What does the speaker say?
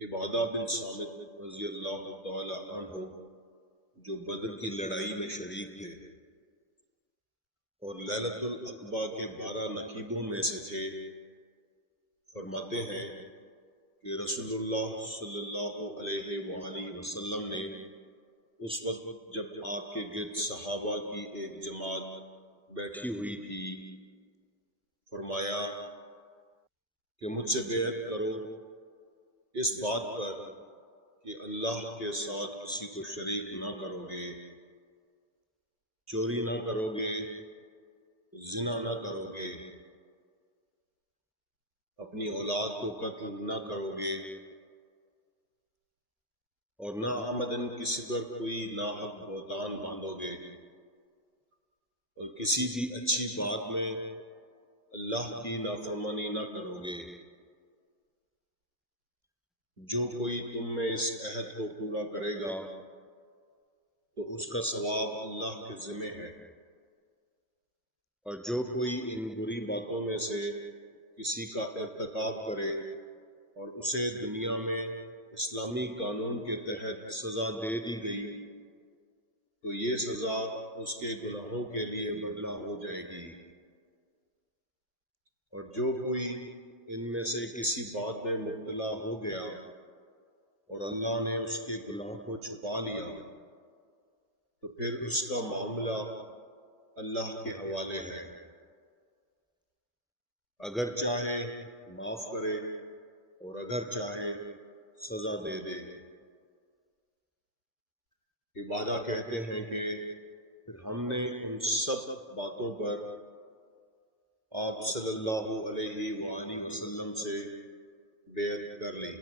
عبادہ بن صامت رضی اللہ تعالی عنہ جو بدر کی لڑائی میں شریک تھے اور لیلۃ العقبہ کے 12 نقیبوں میں سے تھے، فرماتے ہیں کہ رسول اللہ صلی اللہ علیہ وآلہ وسلم نے اس وقت جب آپ کے گرد صحابہ کی ایک جماعت بیٹھی ہوئی تھی، فرمایا کہ مجھ سے بیعت کرو اس بات پر کہ اللہ کے ساتھ کسی کو شریک نہ کرو گے، چوری نہ کرو گے، زنا نہ کرو گے، اپنی اولاد کو قتل نہ کرو گے، اور نہ آمدن کسی پر کوئی ناحق بہتان باندھو گے، اور کسی بھی اچھی بات میں اللہ کی نافرمانی نہ کرو گے۔ جو کوئی تم میں اس عہد کو پورا کرے گا تو اس کا ثواب اللہ کے ذمہ ہے، اور جو کوئی ان بری باتوں میں سے کسی کا ارتکاب کرے اور اسے دنیا میں اسلامی قانون کے تحت سزا دے دی گئی تو یہ سزا اس کے گناہوں کے لیے بدلہ ہو جائے گی، اور جو کوئی ان میں سے کسی بات میں مبتلا ہو گیا اور اللہ نے اس کے گناہ کو چھپا لیا تو پھر اس کا معاملہ اللہ کے حوالے ہے، اگر چاہے معاف کرے اور اگر چاہے سزا دے دے۔ عبادہ کہتے ہیں کہ پھر ہم نے ان سب باتوں پر آپ صلی اللہ علیہ وآلہ وسلم سے بیعت کر لی۔